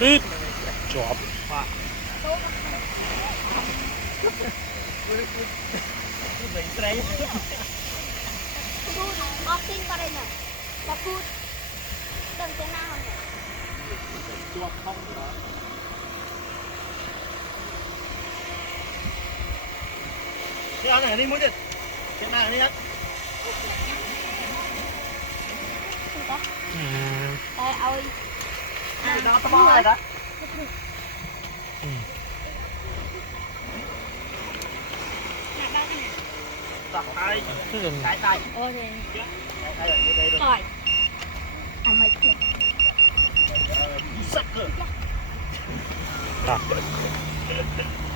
Ít chọp Tin vào đây nè, bà phút đừng thế nào chuột không đó. Đi ăn này đi mũi đi. Hiện tại đi ăn. đây ơi Đó tao bao đó. Tay. Cái tay. ôi Đây là như đây rồi. trời mày kìa Sắc rồi.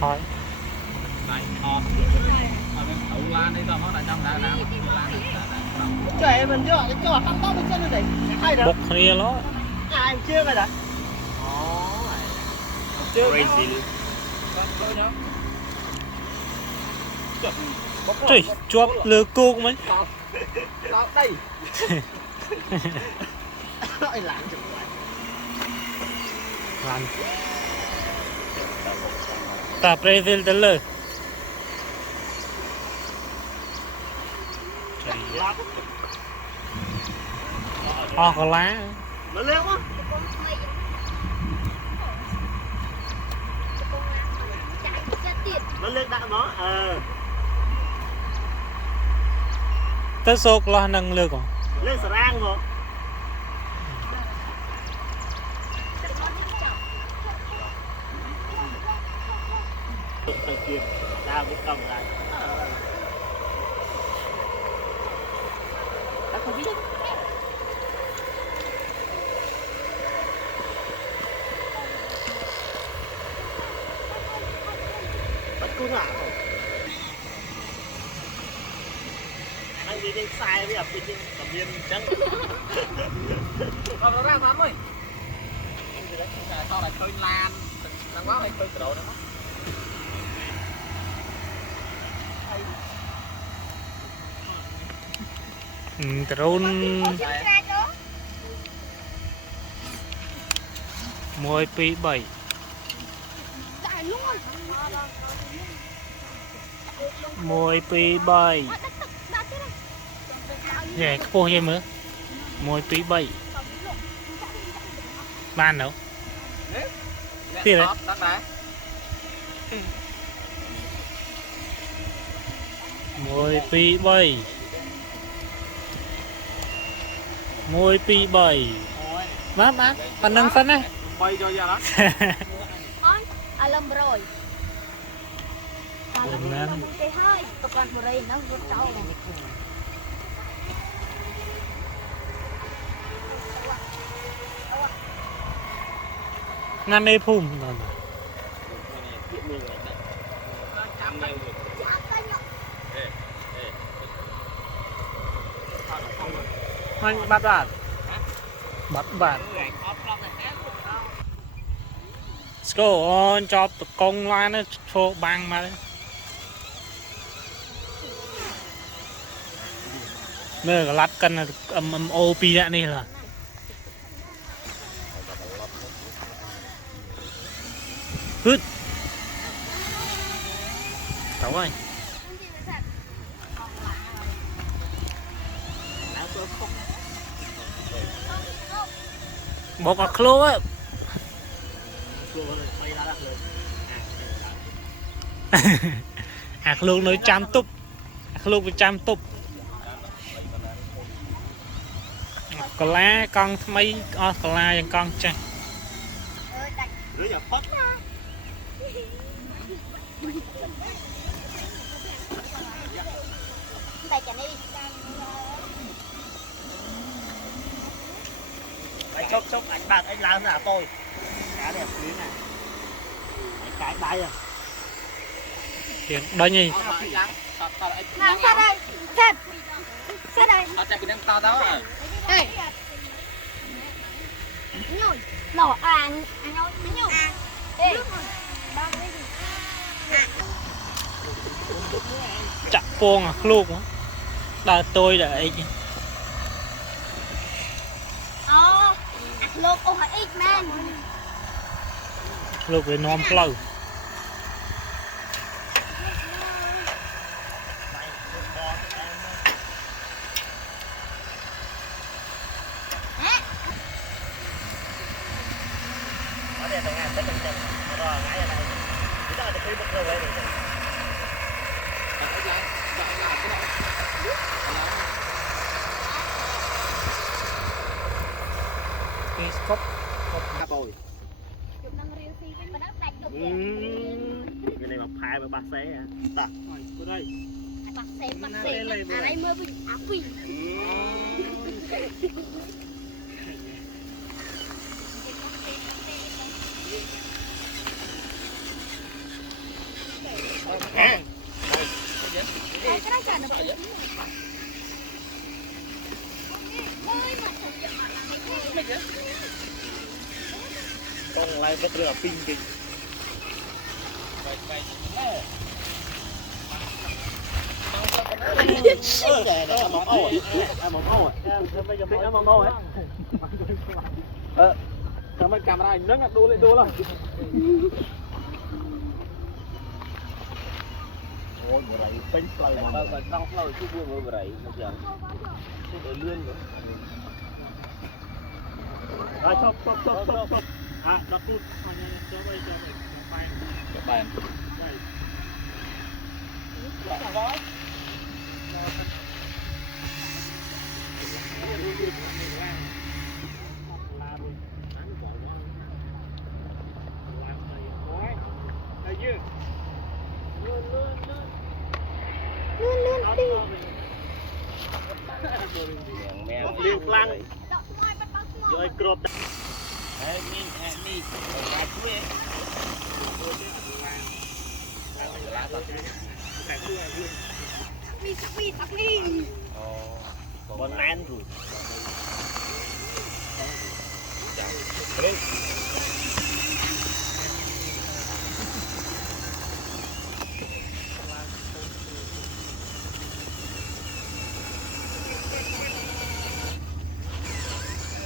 thôi Này, hòn. Ở bên thấu lan đây nó đã trong đã trẻ mình chưa cái cho tao tao bên trên đây hay đó បុកគ្នាឡោ ai chưa rồi đó chưa crazy ចុយជាប់លើគោកមិញ đó đây ai làm chụp lại បានតាប្រេស៊ីលទៅលើ lắm អស់កន្លា nó lên quá con mày chạy ra tiền nó lên đã nó ទៅសោកលោះនឹងលើកហ៎ lên sờ rang rồi thằng kia ra cũng cầm lại đã không biết bắt cún à anh đi sai với đi cầm viên trắng nó ra thắm ơi sau này khơi lan đang quá này khơi cái độ nữaដ្រូន 1 2 3 chạy luôn 1 2 3 vềខ្ពស់យេមើល1 2 3បានđâuទៀតហ៎ đắt đấy 1 2 3 1 2 3បានប៉ុណ្្នឹងសិនណា quay cho ra đó ôi lâm rồi Lên. cái hơi tập đoàn của đây nó vượt trâu ណានៃភូមិដល់ anh bắt bạn bắt bạn let's go on cho công loan nó cho băng mà nơi cái lát cân là ô pi đã này là hứt đúng rồi bọc vào khô á hạt luôn nói trăm túp hạt luôn với trăm túp cà lá con mấy cà la và con chăng tay chả đi anh chốc chốc anh bạc anh làm giả tôi cá đẹp quý này cái đáy à tiếng đó nhỉ nào ra đây thật ra đây ở đây đang to đó à đây nhồi lỏ anh nhồi nhồi ê chặt poang à luôn á là tôi để lột ô ít man lục về nóm lâu cốc cái này mà phai bà xé à đặt ở đây bạc xém à đây mưa bình áo bình con lại bất là pin kì Kamera camera nâng đua lên đua lắm. Ôi vừa rầy pin play mà. Còn đau lâu chứ vừa rầy một giờ. Chứ đỡ lươn nữa. rồi chop à nó phút cho đây cho bàn đây liên lăng rồi crop Ni ra chuối. Tắc đi con nán rồi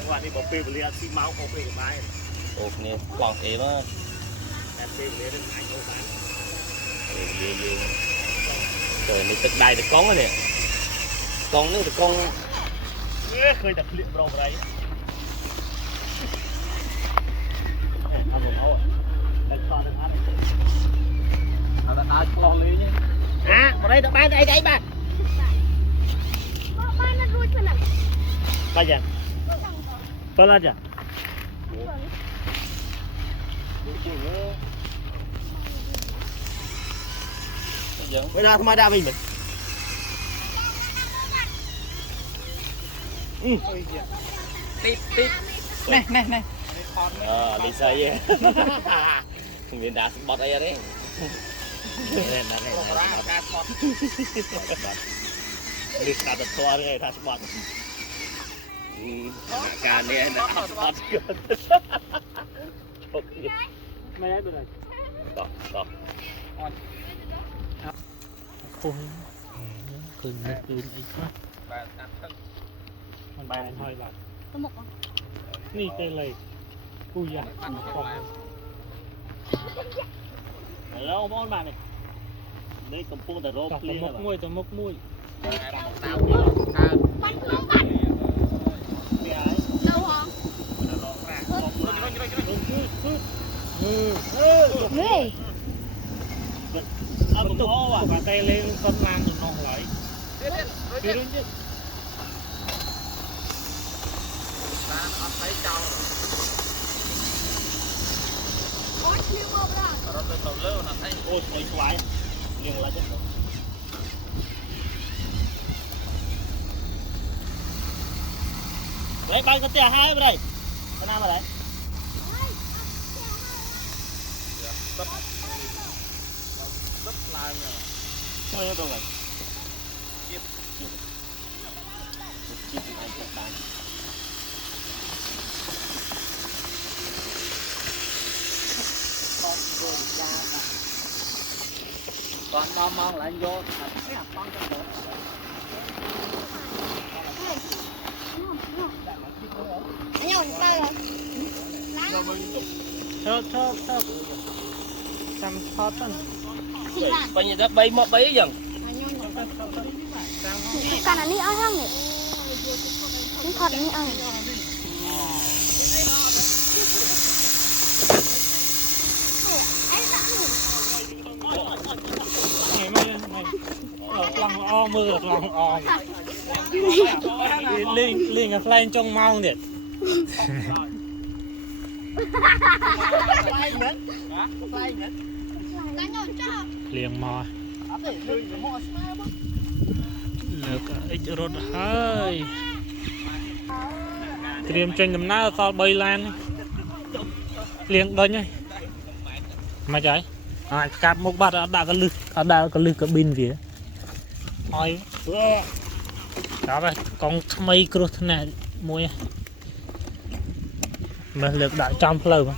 qua đi bỏ phê vào lia xi máu có phê của bài Ồ nè, còn thế mà. em phê vào lia đến anh đâu bán Trời nàyទឹកđài được con rồi nè. Con nữa thì con khơi đặt liệu vào đấy ăn một ô đặt to được ăn đã con lên nhé. à vào đây được bán đây bạn bây giờ phân ra chưa bây giờ tham gia mình Tít. Này. Đi xây vậy. Mình đã bọt đây đấy. đi cả tập tour này thà sport Cả này đã bọt.ไม่ได้เป็นไร Đó. โอ้ยคืนคืนไอ้ข้ามันไปถอยหลังนี่เป็นเลยกูอยากแล้วมองมาเนี่ยđây cầm pungแต่โรบเลี้ยงตะมกมุ้ยAku tuh pakai lem tenang nong lagi. Turun je. Oh, suai. Liang lagi. Lấy bay có tiền hai đây. Cái nào mà đấy? Rất là chơi đâu vậy? Chip. Chip thì anh chụp bán. Con vừa ra. Con mong là anh vô. Con trong đó. Anh nhổn tay rồi. Xăm thoát thân. Bây giờ bay một bay dần. Cái này ăn không nhỉ? Cái thọt này ăn. Lòng o mưa lòng o. Liên cái plane trong mau nhỉ. Liền mò. Lực ít rốt hơi. Tiêm trên đầm ná to bay lan. Liền đôi nhá. Mà trái. Cạp một bát đã có lư cái pin kìa. Ôi. Đó rồi, con mây cột này mùi. Mà lực đã trong lâu mà.